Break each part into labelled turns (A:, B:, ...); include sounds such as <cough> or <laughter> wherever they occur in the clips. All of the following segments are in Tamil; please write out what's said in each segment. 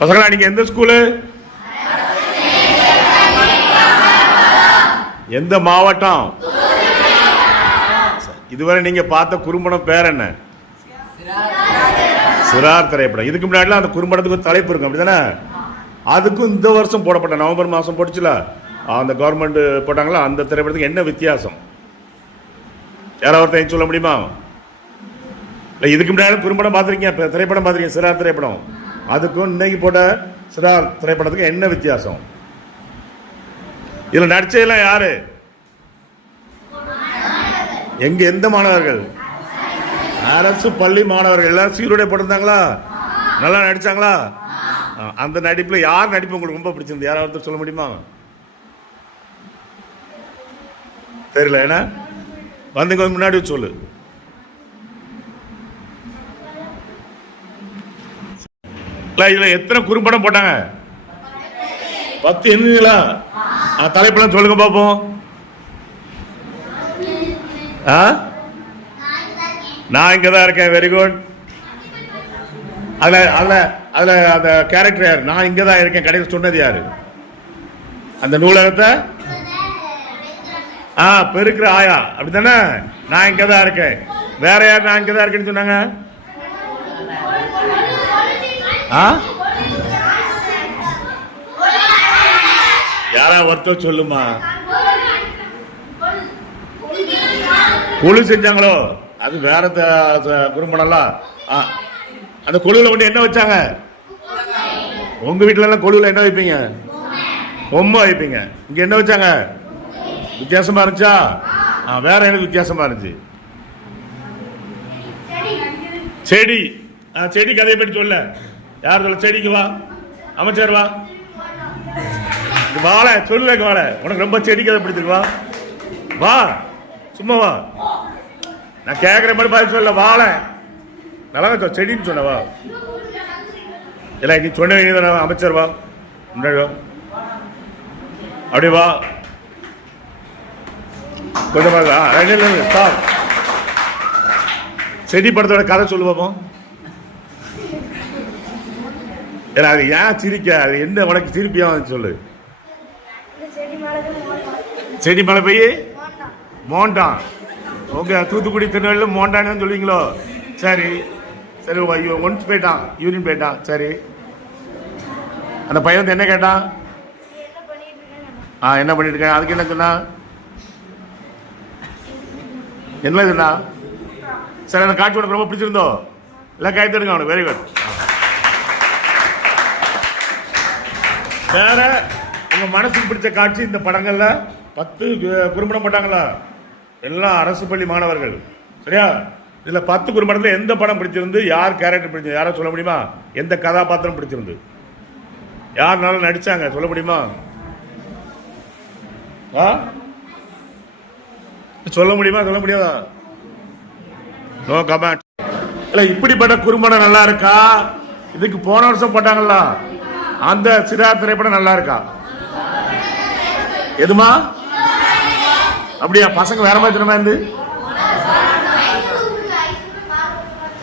A: பசங்களா நீங்க எந்த ஸ்கூலு எந்த மாவட்டம்? இதுவரை நீங்க பார்த்த குறும்படம் பேர் என்ன? சிறார் திரைப்படம். இதுக்கு முன்னாடிலாம் அந்த குறும்படத்துக்கு ஒரு தலைப்பு இருக்கும் அப்படிதானே? அதுக்கும் இந்த வருஷம் போடப்பட்ட நவம்பர் மாதம் போட்டுச்சுல? அந்த கவர்மெண்ட் போட்டாங்களா? அந்த திரைப்படத்துக்கு என்ன வித்தியாசம்? யாராவது ஒருத்தன் சொல்ல முடியுமா? இல்லை இதுக்கு முன்னாடி குறும்படம் பார்த்துருக்கீங்க திரைப்படம் பார்த்துருக்கீங்க சிறார் திரைப்படம். அதுக்கும் இன்னைக்கு போட்ட சிறார் திரைப்படத்துக்கு என்ன வித்தியாசம்? இதில் நடிச்சதெல்லாம் யாரு? எங்க எந்த மாணவர்கள்? அரசு பள்ளி மாணவர்கள். எல்லாரும் சீருடைய போட்டிருந்தாங்களா? நல்லா நடிச்சாங்களா? அந்த நடிப்பில் யார் நடிப்பு உங்களுக்கு ரொம்ப பிடிச்சிருந்து? யாராவது ஒருத்தர் சொல்ல முடியுமா? தெரியல ஏன்னா? வந்து முன்னாடி சொல்லு. இல்லை இதுல எத்தனை குறும்படம் போட்டாங்க? பத்து என்னங்களா தலைப்பெல்லாம் சொல்லுங்க பாப்போம். ஆ? நான் இங்கே தான் இருக்கேன் வெரி குட் அதுல அதுல அதுல அந்த கேரக்டர் யார்? நான் இங்கே தான் இருக்கேன் கடையில் சொன்னது யாரு? அந்த நூலகத்தை? ஆ பெருக்கிற ஆயா. அப்படித்தானே? நான் இங்கே தான் இருக்கேன். வேற யார் நான் இங்கே தான் இருக்கேன்னு சொன்னாங்க? யாரா ஒருத்தர் சொல்லுமா? குழு செஞ்சாங்களோ? அது வேற த- ஆ. அந்த கொழுவில் கொண்டு என்ன வச்சாங்க? உங்க வீட்டிலலாம் கொழுவில் என்ன வைப்பீங்க? பொம்மை வைப்பீங்க. இங்கே என்ன வச்சாங்க? வித்தியாசமா இருந்துச்சா? ஆ வேற எனக்கு வித்தியாசமா இருந்துச்சு. செடி. ஆ செடி கதையை பற்றி சொல்ல. யார் சொல்ல செடிக்கு வா. அமைச்சர் வா. இங்க வாழ சொல்லு வாழ. உனக்கு ரொம்ப செடிக்கு அதை பிடிச்சிருக்கு வா. சும்மா வா. நான் கேட்குற மாதிரி பதில் சொல்ல வாழ. நல்லா சொல் செடின்னு சொன்ன வா. இல்லை நீ சொன்ன வேண்டியது அமைச்சர் வா. முன்னாடி வா. அப்படி வா. கொஞ்சம் செடி படத்தோட கதை சொல்லுவோம் பார்ப்போம் ஏன்னா, அது ஏன் சிரிக்க? அது என்ன உனக்கு சிரிப்பியா சொல்லு. செடி மலை போய் மோண்டான் ஓகே தூத்துக்குடி திருநெல்வேலியில் மோண்டான்னு சொல்லுவீங்களோ? சரி. சரி ஒன்ஸ் போயிட்டான். யூரின் போயிட்டான். சரி. அந்த பையன் வந்து என்ன கேட்டான் ஆ என்ன பண்ணிட்டு இருக்கேன்? அதுக்கு என்ன சொன்னா? என்ன இதுண்ணா சரி அந்த காட்சி உனக்கு ரொம்ப பிடிச்சிருந்தோ? எல்லாம் கைத்தடுங்க அவனுக்கு. வெரி குட் வேற உங்க மனசுக்கு பிடிச்ச காட்சி இந்த படங்கள்ல? பத்து குறும்படம் போட்டாங்களா? எல்லாம் அரசு பள்ளி மாணவர்கள். சரியா? இதுல பத்து குறும்படத்துல எந்த படம் பிடிச்சிருந்து யார் கேரக்டர் பிடிச்சது யாரும் சொல்ல முடியுமா? எந்த கதாபாத்திரம் பிடிச்சிருந்து? யாருனாலும் நடிச்சாங்க சொல்ல முடியுமா? ஆ? சொல்ல முடியுமா? சொல்ல முடியாதா? நோ கமெண்ட் இல்ல இப்படிப்பட்ட குறும்படம் நல்லா இருக்கா? இதுக்கு போன வருஷம் போட்டாங்களா? அந்த சிறார் திரைப்படம் நல்லா இருக்கா? எதுமா? அப்படியா பசங்க வேற மாதிரி தினமா இருந்து?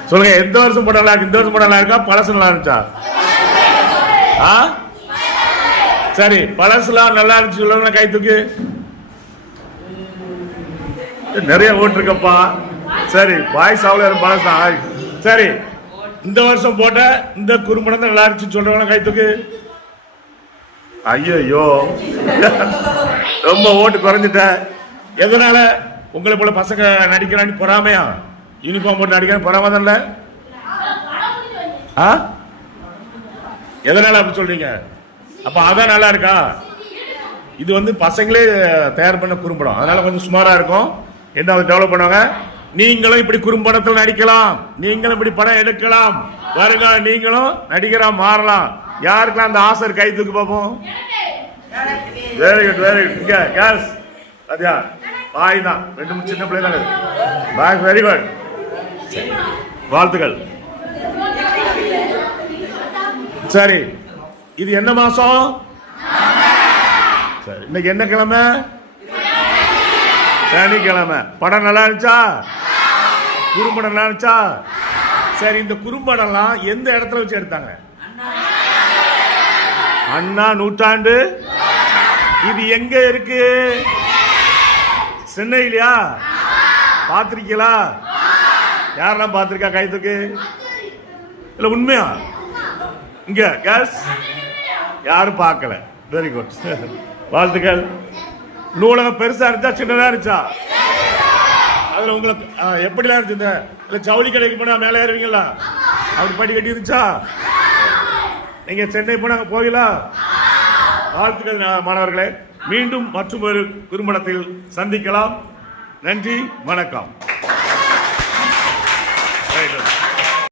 A: சொல்லுங்க எந்த வருஷம் படம் நல்லா இருக்கு? இந்த வருஷம் படம் நல்லா இருக்கா? பழசு நல்லா இருந்துச்சா? ஆ? சரி பழசுலாம் நல்லா இருந்துச்சு சொல்லுங்க கை தூக்கு? நிறைய ஓட்டு இருக்கப்பா சரி பாய்ஸ் அவ்வளோ பழசு ஆய். சரி இந்த வருஷம் போட்ட இந்த குறும்படம் தான் நல்லா இருந்துச்சு. சொல்றவங்க கைத்துக்கு. ஐயோ ரொம்ப ஓட்டு குறைஞ்சிட்ட. எதனால? உங்களை போல பசங்க நடிக்கிறான்னு பொறாமையா? யூனிஃபார்ம் போட்டு நடிக்கிறான்னு பொறாம தானே ஆ? எதனால அப்படி சொல்றீங்க? அப்ப அதான் நல்லா இருக்கா? இது வந்து பசங்களே தயார் பண்ண குறும்படம். அதனால கொஞ்சம் சுமாரா இருக்கும். என்ன அதை டெவலப் பண்ணுவாங்க? நீங்களும் இப்படி குறும்படத்தில் நடிக்கலாம். நீங்களும் இப்படி படம் எடுக்கலாம். வருங்க நீங்களும் நடிகரா மாறலாம். யாருக்கெல்லாம் அந்த ஆசை கை தூக்கு பார்ப்போம். வெரி குட் வெரி குட் இங்க எஸ் பாய் தான் ரெண்டு மூணு சின்ன பிள்ளை தான் பாய் வெரி குட் வாழ்த்துக்கள். சரி. இது என்ன மாசம்? சரி. இன்னைக்கு என்ன கிழமை? சனிக்கிழமை. படம் நல்லா இருந்துச்சா? குறும்படம் நல்லா சரி இந்த குறும்படம்லாம் எந்த இடத்துல வச்சு எடுத்தாங்க? அண்ணா நூற்றாண்டு. இது எங்க இருக்கு? சென்னையிலயா? பாத்திருக்கீங்களா யாரெல்லாம் பார்த்துருக்கா கைத்துக்கு? இல்லை இல்ல உண்மையா? இங்க கேஸ் யாரும் பார்க்கல. வெரி குட் <laughs> வாழ்த்துக்கள். நூலகம் பெருசா இருந்துச்சா சின்னதா இருந்துச்சா? அதுல உங்களுக்கு எப்படிலாம் இருந்துச்சு இந்த இல்ல ஜவுளி கடைக்கு போனா மேலே ஏறுவீங்களா? அப்படி படி கட்டி இருந்துச்சா? நீங்க சென்னை போனா அங்க போகலா வாழ்த்துக்கள் மாணவர்களே. மீண்டும் மற்றும் ஒரு குறும்படத்தில் சந்திக்கலாம். நன்றி வணக்கம்.